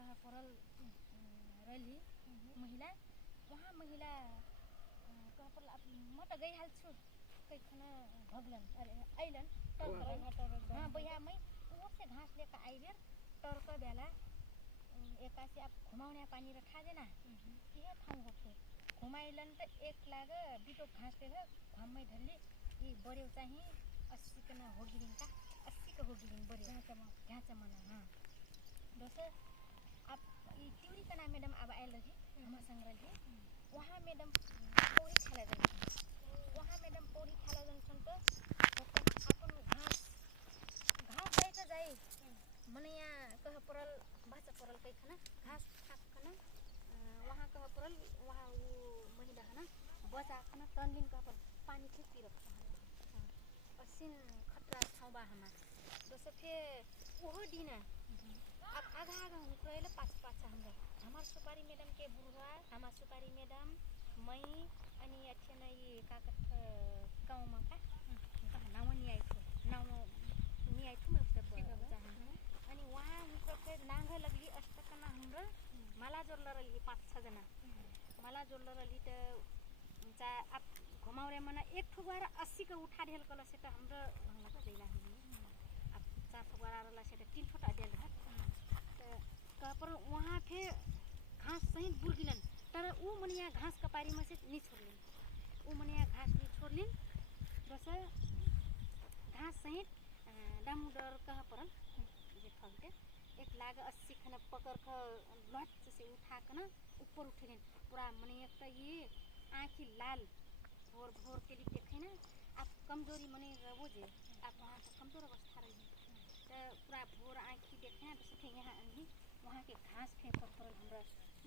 कहाँ परल रही महिला वहाँ महिला कहाँ परल म त गइहाल्छु कैखना भगलन अरे आइलन टर्क हाँ बैहामै वो से घाँस लेकर आइबेर टर्क बेला एकासी आप घुमाउने पानी र खा देना यह ठाउँ हो के घुमाइलन त एक लाग बिटो घाँस लेकर घममै ढल्ली यी बर्यो चाहिँ 80 कना हो गिलिङ का 80 का हो गिलिङ बर्यो घाँचा मना हाँ दोसर आप ये ट्यूरी कना मैडम अब आयल रही हमारे संग रही वहाँ मैडम पौड़ी खेला जान्छ वहाँ मैडम पौड़ी खेला जान्छन् त अपन घाँस जाए त जाए मने यहाँ कह परल बाचा परल कैखना घाँस खाकना वहाँ कह परल वहाँ वो महिला है ना बचा खाना तनलिन कह पर पानी के पिरक असिन खतरा ठाउँ बा हमा दोसर फिर ओहो दिना अब आधा आधा हुनु परेल पाछा हाम्रो हमार सुपारी मैडम के बुढ़वा हमार सुपारी मैडम मई अनि अछन ये काकत गाउँमा का नाउ नि आइथो नाउ नि आइथो म त अनि वहाँ हुन्छ के नांग लगली अष्टकना हाम्रो माला जोर लरली 5-6 जना माला जोर लरली त जा आप घुमाउरे मना एक ठुगार 80 का उठा ढेल कल से त हाम्रो भंगला त दैला अब 4 ठुगार रला से त 3 ठोटा ढेल है त पर वहाँ फे घास सहित बुर्गिलन तर ऊ मनिया घास कपारी में से नहीं छोड़लिन ऊ मनिया घास नहीं छोड़लिन बस घास सहित दामुडर कहाँ परल ये फलते एक लाग 80 खना पकड़ क लट से उठा के ना ऊपर उठलिन पूरा मनिया त ये आँखी लाल भोर भोर के लिए देखे ना आप कमजोरी मने रहो जे आप वहाँ से कमजोर अवस्था रही तो पूरा भोर आँखी देखे ना तो यहाँ आनी वहाँ के घास फेंक पर हमरा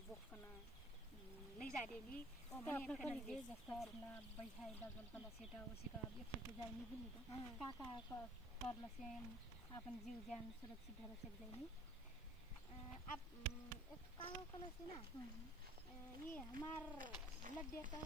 बोकना ले जा देली ओ मने कल जे जस्ता अपना बैठाई लगल कला सेटा ओसिका एक से जाई नि बुनी त काका करला से अपन जीव जान सुरक्षित रह सक जाई आप एक कालो कला से ना ये हमार ब्लड डेटा